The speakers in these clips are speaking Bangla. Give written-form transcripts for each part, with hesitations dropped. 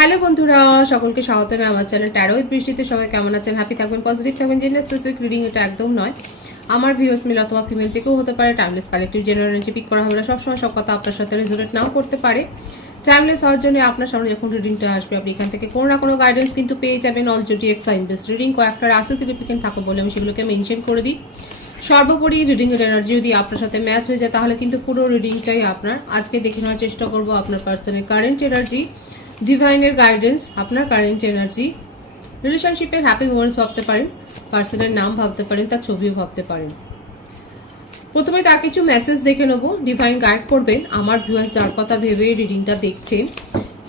হ্যালো বন্ধুরা, সকলকে স্বাগত জানাই আমার চ্যানেল ট্যারো উইথ বৃষ্টিতে। সবাই কেমন আছেন? হ্যাপি থাকবেন, পজিটিভ থাকবেন। জেনারেল স্পেসিফিক রিডিং এটা একদম নয়। আমার ভিউয়ার্স মেল অথবা ফিমেল যে কেউ হতে পারে। Timeless collective general energy pick করা হবে না। সবসময় সব কথা আপনার সাথে রেজোনেট নাও করতে পারে। টাইমলেস হওয়ার জন্য আপনার সামনে যখন রিডিংটা আসবে, আপনি এখান থেকে কোনো না কোনো গাইডেন্স কিন্তু পেয়ে যাবেন। All zodiac sign base reading কয়েকটা রাশি সিগনিফিকেন্ট থাকে বলে আমি সেগুলোকে মেনশন করে দিই। সর্বোপরি রিডিং এর এনার্জি যদি আপনার সাথে ম্যাচ হয়ে যায় তাহলে কিন্তু পুরো রিডিংটাই আপনার। আজকে দেখে নেওয়ার চেষ্টা করবো আপনার পার্সনের কারেন্ট এনার্জি, ডিভাইনের গাইডেন্স, আপনার কারেন্ট এনার্জি, রিলেশনশিপের হ্যাপি মোমেন্টস ভাবতে পারেন, পার্সনের নাম ভাবতে পারেন, তার ছবিও ভাবতে পারেন। প্রথমে তার কিছু মেসেজ দেখে নেব। ডিভাইন গাইড করবেন আমার ভিউয়ার্স যার কথা ভেবে রিডিংটা দেখছেন,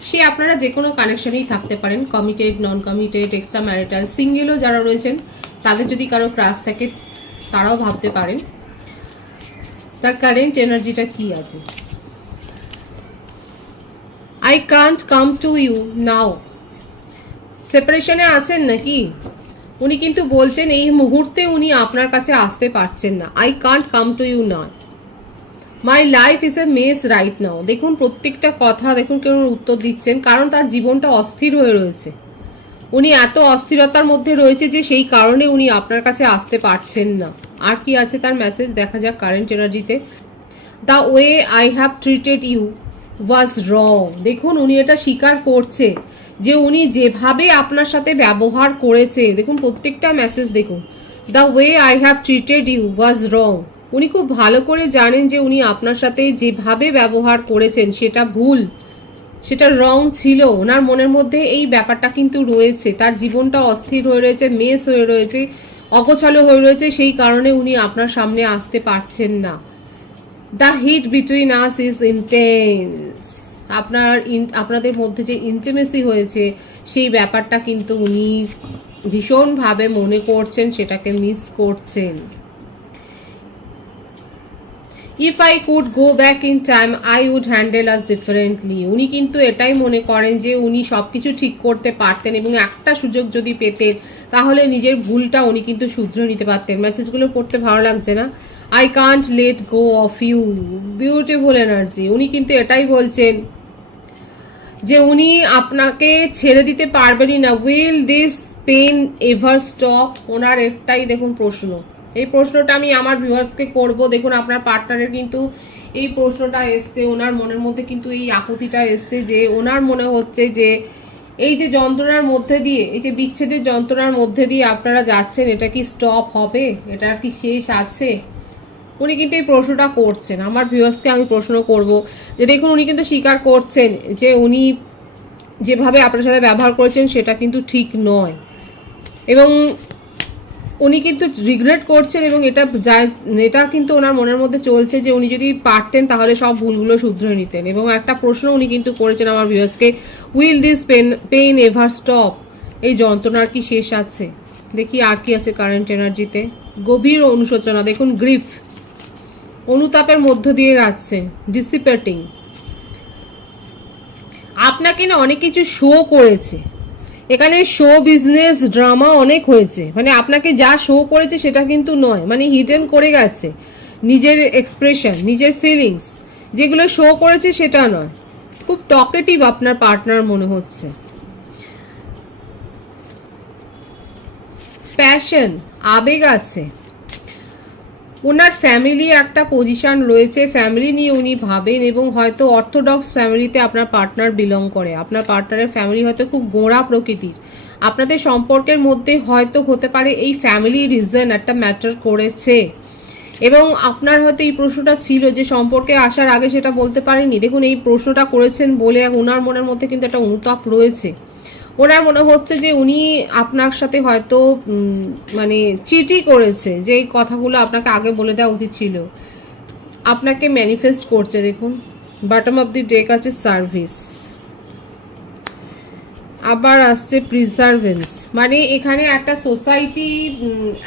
সে আপনারা যে কোনো কানেকশনেই থাকতে পারেন, কমিটেড, নন কমিটেড, এক্সট্রা ম্যারিটাল, সিঙ্গেলও যারা রয়েছেন তাদের যদি কারো ক্রাশ থাকে তারাও ভাবতে পারেন। তার কারেন্ট এনার্জিটা কি আছে? I can't come to you now. সেপারেশনে আছেন নাকি? উনি কিন্তু বলছেন এই মুহূর্তে উনি আপনার কাছে আসতে পারছেন না। I can't come to you now. My life is a mess right now. দেখুন প্রত্যেকটা কথা দেখুন কেমন উত্তর দিচ্ছেন, কারণ তার জীবনটা অস্থির হয়ে রয়েছে। উনি এত অস্থিরতার মধ্যে রয়েছে যে সেই কারণে উনি আপনার কাছে আসতে পারছেন না। আর কি আছে তার মেসেজ দেখা যাক কারেন্ট এনার্জিতে। The way I have treated you was wrong. দেখুন উনি এটা স্বীকার করছে যে উনি যেভাবে আপনার সাথে ব্যবহার করেছে। দেখুন প্রত্যেকটা মেসেজ দেখুন। The way I have treated you was wrong. উনি খুব ভালো করে জানেন যে উনি আপনার সাথে যেভাবে ব্যবহার করেছেন সেটা ভুল, সেটা রং ছিল। ওনার মনের মধ্যে এই ব্যাপারটা কিন্তু রয়েছে। তার জীবনটা অস্থির হয়ে রয়েছে, মেস হয়ে রয়েছে, অগোছালো হয়ে রয়েছে, সেই কারণে উনি আপনার সামনে আসতে পারছেন না। The heat between us is intense. আপনাদের মধ্যে যে ইন্টিমেসি হয়েছে সেই ব্যাপারটা কিন্তু উনি ভীষণভাবে মনে করছেন, সেটাকে মিস করছেন। If I could go back in time I would handle us differently. উনি কিন্তু এটাই মনে করেন যে উনি সবকিছু ঠিক করতে পারতেন এবং একটা সুযোগ যদি পেতেন তাহলে নিজের ভুলটা উনি কিন্তু শুধরে নিতে পারতেন। মেসেজগুলো পড়তে ভালো লাগছে না? I can't let go of you. Beautiful energy. উনি কিন্তু এটাই বলছেন যে উনি আপনাকে ছেড়ে দিতে পারবেনই না। Will this pain ever stop? ওনার একটাই দেখুন প্রশ্ন। এই প্রশ্নটা আমি আমার ভিউয়ার্সকে করব। দেখুন আপনার পার্টনারের কিন্তু এই প্রশ্নটা এসছে, ওনার মনের মধ্যে কিন্তু এই আকুতিটা এসছে যে ওনার মনে হচ্ছে যে এই যে যন্ত্রণার মধ্যে দিয়ে, এই যে বিচ্ছেদের যন্ত্রণার মধ্যে দিয়ে আপনারা যাচ্ছেন, এটা কি স্টপ হবে? এটার কি শেষ আছে? উনি কিন্তু এই প্রশ্নটা করছেন। আমার ভিউয়ার্সকে আমি প্রশ্ন করব যে দেখুন উনি কিন্তু স্বীকার করছেন যে উনি যেভাবে আপনার সাথে ব্যবহার করেছেন সেটা কিন্তু ঠিক নয় এবং উনি কিন্তু রিগ্রেট করছেন এবং এটা কিন্তু ওনার মনের মধ্যে চলছে যে উনি যদি পারতেন তাহলে সব ভুলগুলো শুধরে নিতেন। এবং একটা প্রশ্ন উনি কিন্তু করেছেন আমার ভিউয়ার্সকে, will this pain ever stop? এই যন্ত্রণার কি শেষ আছে? দেখি আর কি আছে কারেন্ট এনার্জিতে। গভীর অনুশোচনা। দেখুন গ্রিফ, অনুতাপের মধ্য দিয়ে যাচ্ছেন, ডিসিপেটিং। আপনাকে না অনেক কিছু শো করেছে এখানে, শো বিজনেস ড্রামা অনেক হয়েছে। মানে আপনাকে যা শো করেছে সেটা কিন্তু নয়, মানে হিডেন করে গেছে নিজের এক্সপ্রেশন, নিজের ফিলিংস যেগুলো শো করেছে সেটা নয়। খুব টকেটিভ আপনার পার্টনার মনে হচ্ছে। প্যাশন, আবেগ আছে। ওনার ফ্যামিলি একটা পজিশন রয়েছে, ফ্যামিলি নিয়ে উনি ভাবেন এবং হয়তো অর্থোডক্স ফ্যামিলিতে আপনার পার্টনার বিলং করে। আপনার পার্টনারের ফ্যামিলি হয়তো খুব গোঁড়া প্রকৃতির। আপনাদের সম্পর্কের মধ্যে হয়তো হতে পারে এই ফ্যামিলি রিজন একটা ম্যাটার করেছে এবং আপনার হয়তো এই প্রশ্নটা ছিল যে সম্পর্কে আসার আগে সেটা বলতে পারেনি। দেখুন এই প্রশ্নটা করেছেন বলে ওনার মনের মধ্যে কিন্তু একটা অনুতাপ রয়েছে। ওনার মনে হচ্ছে যে উনি আপনার সাথে হয়তো মানে চিটই করেছে, যে এই কথাগুলো আপনাকে আগে বলে দেওয়া উচিত ছিল। আপনাকে ম্যানিফেস্ট করছে। দেখুন বটম অফ দি ডেক আছে সার্ভিস, আবার আসছে প্রিজার্ভেন্স। মানে এখানে একটা সোসাইটি,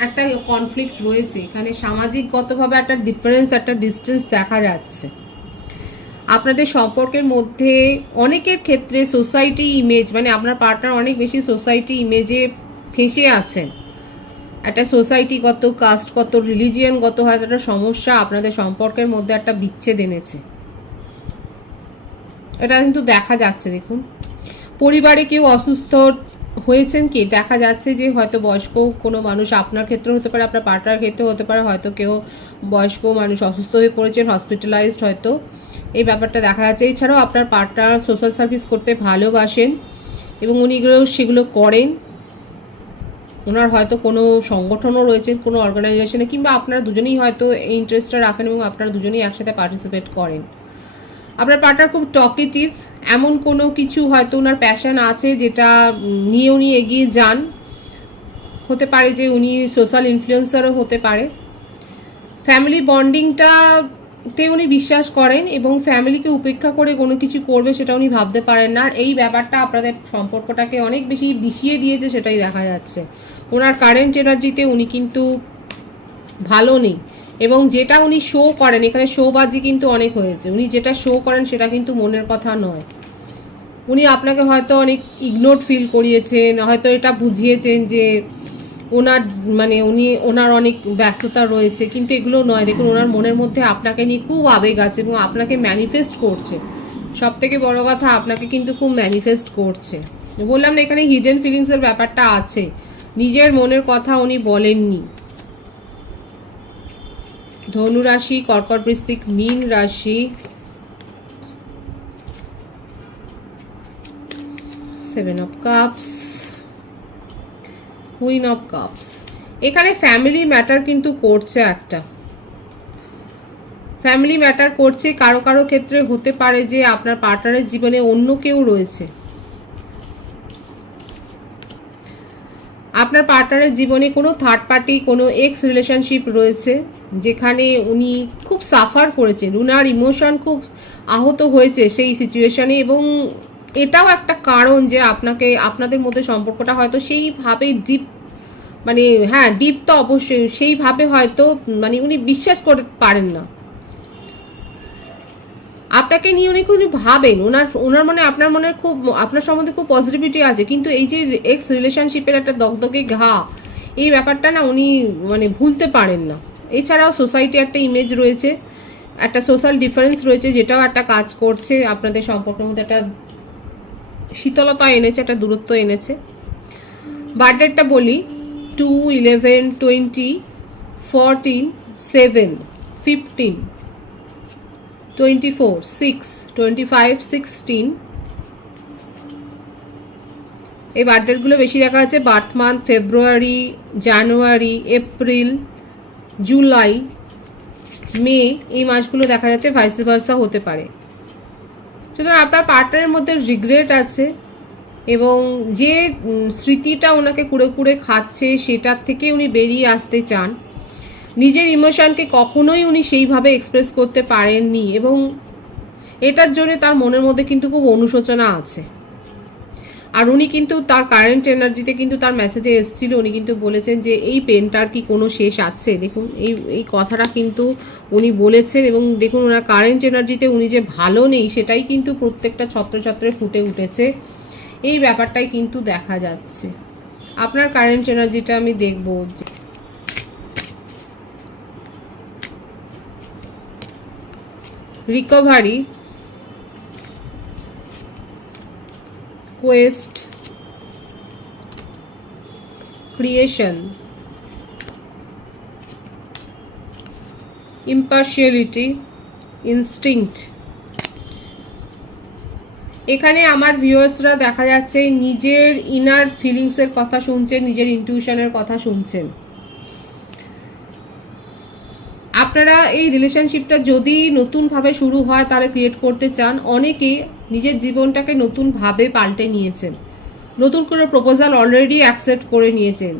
একটা কনফ্লিক্ট রয়েছে এখানে, সামাজিকগতভাবে একটা ডিফারেন্স, একটা ডিস্টেন্স দেখা যাচ্ছে আপনাদের সম্পর্কের মধ্যে। অনেকের ক্ষেত্রে সোসাইটি ইমেজ, মানে আপনার পার্টনার অনেক বেশি সোসাইটি ইমেজে ফেঁসে আছেন। একটা সোসাইটিগত, কাস্টগত, রিলিজিয়নগত হয়তো একটা সমস্যা আপনাদের সম্পর্কের মধ্যে একটা বিচ্ছেদ এনেছে, এটা কিন্তু দেখা যাচ্ছে। দেখুন পরিবারে কেউ অসুস্থ হয়েছেন কি দেখা যাচ্ছে যে হয়তো বয়স্ক কোনো মানুষ, আপনার ক্ষেত্রে হতে পারে, আপনার পার্টনার ক্ষেত্রে হতে পারে, হয়তো কেউ বয়স্ক মানুষ অসুস্থ হয়ে পড়েছেন, হসপিটালাইজড হয়তো, এই ব্যাপারটা দেখা যাচ্ছে। এছাড়াও আপনার পার্টনার সোশ্যাল সার্ভিস করতে ভালোবাসেন এবং উনি সেগুলো করেন। ওনার হয়তো কোনো সংগঠনও রয়েছে, কোনো অর্গানাইজেশনে, কিংবা আপনারা দুজনেই হয়তো এই ইন্টারেস্টটা রাখেন এবং আপনারা দুজনেই একসাথে পার্টিসিপেট করেন। আপনার পার্টনার খুব টকেটিভ, এমন কোনো কিছু হয়তো ওনার প্যাশন আছে যেটা নিয়ে উনি এগিয়ে যান। হতে পারে যে উনি সোশ্যাল ইনফ্লুয়েন্সারও হতে পারে। ফ্যামিলি বন্ডিংটাতে উনি বিশ্বাস করেন এবং ফ্যামিলিকে উপেক্ষা করে কোনো কিছু করবে সেটা উনি ভাবতে পারেন না। আর এই ব্যাপারটা আপনাদের সম্পর্কটাকে অনেক বেশি বিষিয়ে দিয়েছে, সেটাই দেখা যাচ্ছে। ওনার কারেন্ট এনার্জিতে উনি কিন্তু ভালো নেই এবং যেটা উনি শো করেন, এখানে শোবাজি কিন্তু অনেক হয়েছে, উনি যেটা শো করেন সেটা কিন্তু মনের কথা নয়। উনি আপনাকে হয়তো অনেক ইগনোর ফিল করিয়েছেন, হয়তো এটা বুঝিয়েছেন যে ওনার ওনার অনেক ব্যস্ততা রয়েছে, কিন্তু এগুলো নয়। দেখুন, ওনার মনের মধ্যে আপনাকে নিয়ে খুব আবেগ আছে এবং আপনাকে ম্যানিফেস্ট করছে। সব থেকে বড় কথা, আপনাকে কিন্তু খুব ম্যানিফেস্ট করছে। বললাম না, এখানে হিডেন ফিলিংসের ব্যাপারটা আছে, নিজের মনের কথা উনি বলেননি। ধনু রাশি, কর্কট, বৃশ্চিক, মীন রাশি, 7 of cups, queen of cups. এখানে ফ্যামিলি ম্যাটার কিন্তু করছে, একটা ফ্যামিলি ম্যাটার করছে। কারো কারো ক্ষেত্রে হতে পারে যে আপনার পার্টনারের জীবনে অন্য কেউ রয়েছে। আপনার পার্টনারের জীবনে কোনো থার্ড পার্টি, কোনো এক্স রিলেশনশিপ রয়েছে যেখানে উনি খুব সাফার করেছেন, উনার ইমোশন খুব আহত হয়েছে সেই সিচুয়েশনে। এবং এটাও একটা কারণ যে আপনাদের মধ্যে সম্পর্কটা হয়তো সেইভাবে ডিপ, হ্যাঁ ডিপ তো অবশ্যই, সেইভাবে হয়তো উনি বিশ্বাস করতে পারেন না। আপনাকে নিয়ে উনি খুব ভাবেন, ওনার মনে আপনার মনের খুব, আপনার সম্বন্ধে খুব পজিটিভিটি আছে, কিন্তু এই যে এক্স রিলেশনশিপের একটা দগদগে ঘা, এই ব্যাপারটা না উনি ভুলতে পারেন না। এছাড়াও সোসাইটি একটা ইমেজ রয়েছে, একটা সোশ্যাল ডিফারেন্স রয়েছে, যেটাও একটা কাজ করছে আপনাদের সম্পর্কের মধ্যে, একটা শীতলতা এনেছে, একটা দূরত্ব এনেছে। বার্থডেটা বলি, 2, 11, 20, 14, 7, 15, 24, 6, 25, 16। এই বার্থডেটগুলো বেশি দেখা যাচ্ছে। বার্থ মান্থ ফেব্রুয়ারি, জানুয়ারি, এপ্রিল, জুলাই, মে, এই মাসগুলো দেখা যাচ্ছে। ভাইস ভার্সা হতে পারে। সুতরাং আপনার পার্টনারের মধ্যে রিগ্রেট আছে এবং যে স্মৃতিটা ওনাকে কুড়ে কুড়ে খাচ্ছে সেটার থেকে উনি বেরিয়ে আসতে চান। নিজের ইমোশনকে কখনোই উনি সেইভাবে এক্সপ্রেস করতে পারেননি এবং এটার জন্য তার মনের মধ্যে কিন্তু খুব অনুশোচনা আছে। আর উনি কিন্তু তার কারেন্ট এনার্জিতে কিন্তু তার মেসেজে এসেছিল, উনি কিন্তু বলেছেন যে এই পেনটার কি কোনো শেষ আছে। দেখুন, এই কথাটা কিন্তু উনি বলেছেন এবং দেখুন ওনার কারেন্ট এনার্জিতে উনি যে ভালো নেই সেটাই কিন্তু প্রত্যেকটা ছত্রে ফুটে উঠেছে। এই ব্যাপারটাই কিন্তু দেখা যাচ্ছে। আপনার কারেন্ট এনার্জিটা আমি দেখব। Recovery, Quest, creation, ইম্পার্শিয়ালিটি, instinct. এখানে আমার ভিউয়ার্সরা দেখা যাচ্ছে নিজের ইনার ফিলিংসের কথা শুনছেন, নিজের ইনটিউশনের কথা শুনছেন। আপনারা এই রিলেশনশিপটা যদি নতুনভাবে শুরু হয় তাহলে ক্রিয়েট করতে চান। অনেকে নিজের জীবনটাকে নতুনভাবে পাল্টে নিয়েছেন, নতুন করে প্রপোজাল অলরেডি অ্যাকসেপ্ট করে নিয়েছেন।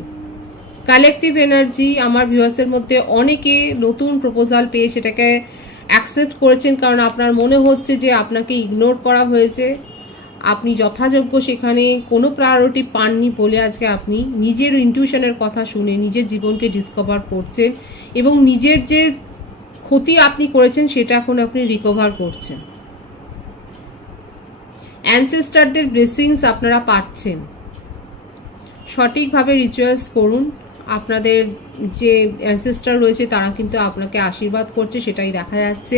কালেকটিভ এনার্জি আমার ভিউয়ার্সের মধ্যে অনেকে নতুন প্রপোজাল পেয়ে সেটাকে অ্যাকসেপ্ট করেছেন, কারণ আপনার মনে হচ্ছে যে আপনাকে ইগনোর করা হয়েছে, আপনি যথাযোগ্য সেখানে কোনো প্রায়োরিটি পাননি বলে আজকে আপনি নিজের ইনটিউশনের কথা শুনে নিজের জীবনকে ডিসকভার করছেন এবং নিজের যে ক্ষতি আপনি করেছেন সেটা এখন আপনি রিকভার করছেন। অ্যানসেস্টারদের ব্লেসিংস আপনারা পাচ্ছেন। সঠিকভাবে রিচুয়ালস করুন, আপনাদের যে অ্যানসেস্টার রয়েছে তারা কিন্তু আপনাকে আশীর্বাদ করছে, সেটাই দেখা যাচ্ছে।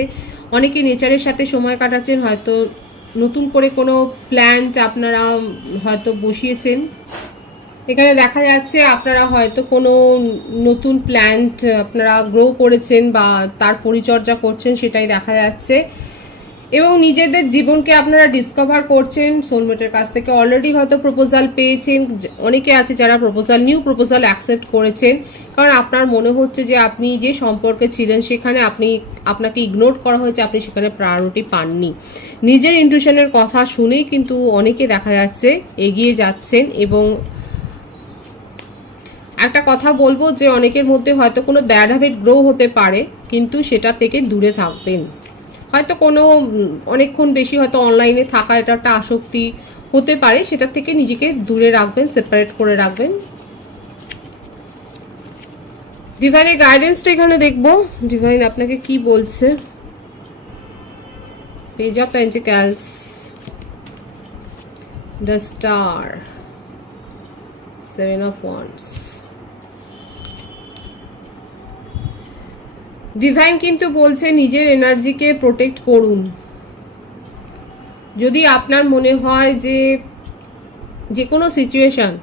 অনেকে নেচারের সাথে সময় কাটাচ্ছেন, হয়তো নতুন করে কোনো প্ল্যান্ট আপনারা হয়তো বসিয়েছেন। এখানে দেখা যাচ্ছে আপনারা হয়তো কোনো নতুন প্ল্যান্ট আপনারা গ্রো করেছেন বা তার পরিচর্যা করছেন, সেটাই দেখা যাচ্ছে। এবং নিজেদের জীবনকে আপনারা ডিসকভার করছেন সোলমেটের কাছ থেকে। অলরেডি হয়তো প্রপোজাল পেয়েছেন, অনেকে আছে যারা নিউ প্রপোজাল অ্যাকসেপ্ট করেছেন, কারণ আপনার মনে হচ্ছে যে আপনি যে সম্পর্কে ছিলেন সেখানে আপনাকে ইগনোর করা হয়েছে, আপনি সেখানে প্রায়োরিটি পাননি। নিজের ইনটিউশনের কথা শুনেই কিন্তু অনেকে দেখা যাচ্ছে এগিয়ে যাচ্ছেন। এবং একটা কথা বলবো যে অনেকের মধ্যে হয়তো কোনো ব্যাড হ্যাবিট গ্রো হতে পারে, কিন্তু সেটা থেকে দূরে থাকবেন। হয়তো কোনো অনেকক্ষণ বেশি হয়তো অনলাইনে থাকা, এটা একটা আসক্তি হতে পারে, সেটা থেকে নিজেকে দূরে রাখবেন, সেপারেট করে রাখবেন। ডিভাইনের গাইডেন্সটা এখানে দেখবো, ডিভাইন আপনাকে কি বলছে। Page of পেন্টিক্যালস, the star, seven of wands. Divine কিন্তু বলছে নিজের এনার্জিকে প্রোটেক্ট করুন। যদি আপনার মনে হয় যে কোনো সিচুয়েশান,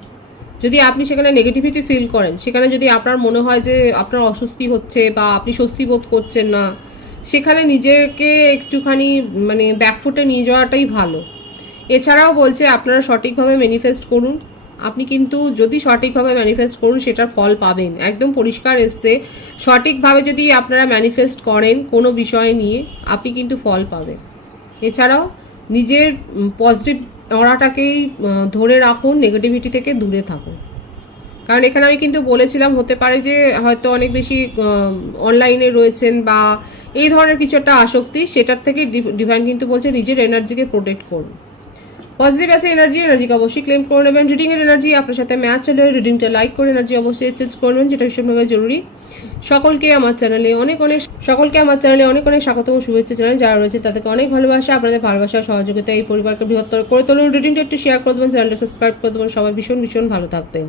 যদি আপনি সেখানে নেগেটিভিটি ফিল করেন, সেখানে যদি আপনার মনে হয় যে আপনার অস্বস্তি হচ্ছে বা আপনি স্বস্তি বোধ করছেন না, সেখানে নিজেকে একটুখানি মানে ব্যাকফুটে নিয়ে যাওয়াটাই ভালো। এছাড়াও বলছে আপনারা সঠিকভাবে ম্যানিফেস্ট করুন। আপনি কিন্তু যদি সঠিকভাবে ম্যানিফেস্ট করুন সেটার ফল পাবেন, একদম পরিষ্কার এসছে। সঠিকভাবে যদি আপনারা ম্যানিফেস্ট করেন কোনো বিষয় নিয়ে, আপনি কিন্তু ফল পাবেন। এছাড়াও নিজের পজিটিভ অরাটাকেই ধরে রাখুন, নেগেটিভিটি থেকে দূরে থাকুন। কারণ এখানে আমি কিন্তু বলেছিলাম হতে পারে যে হয়তো অনেক বেশি অনলাইনে রয়েছেন বা এই ধরনের কিছু একটা আসক্তি, সেটার থেকে ডিভাইন কিন্তু বলছে নিজের এনার্জিকে প্রোটেক্ট করুন। পজিটিভ আছে এনার্জিকে অবশ্যই ক্লেম করে নেবেন। রিডিংয়ের এনার্জি আপনার সাথে ম্যাচ হলে রিডিংটা লাইক করে এনার্জি অবশ্যই এক্সচেঞ্জ করবেন, যেটা ভীষণভাবে জরুরি। সকলকে আমার চ্যানেলে অনেক অনেক স্বাগত ও শুভেচ্ছা জানাই। যারা রয়েছে তাদেরকে অনেক ভালোবাসা। আপনাদের ভালোবাসা সহযোগিতা এই পরিবারকে বৃহত্তর করে তুলুন। রিডিংটা একটু শেয়ার করে দেবেন, চ্যানেলটা সাবস্ক্রাইব করে দেবেন। সবাই ভীষণ ভালো থাকবেন।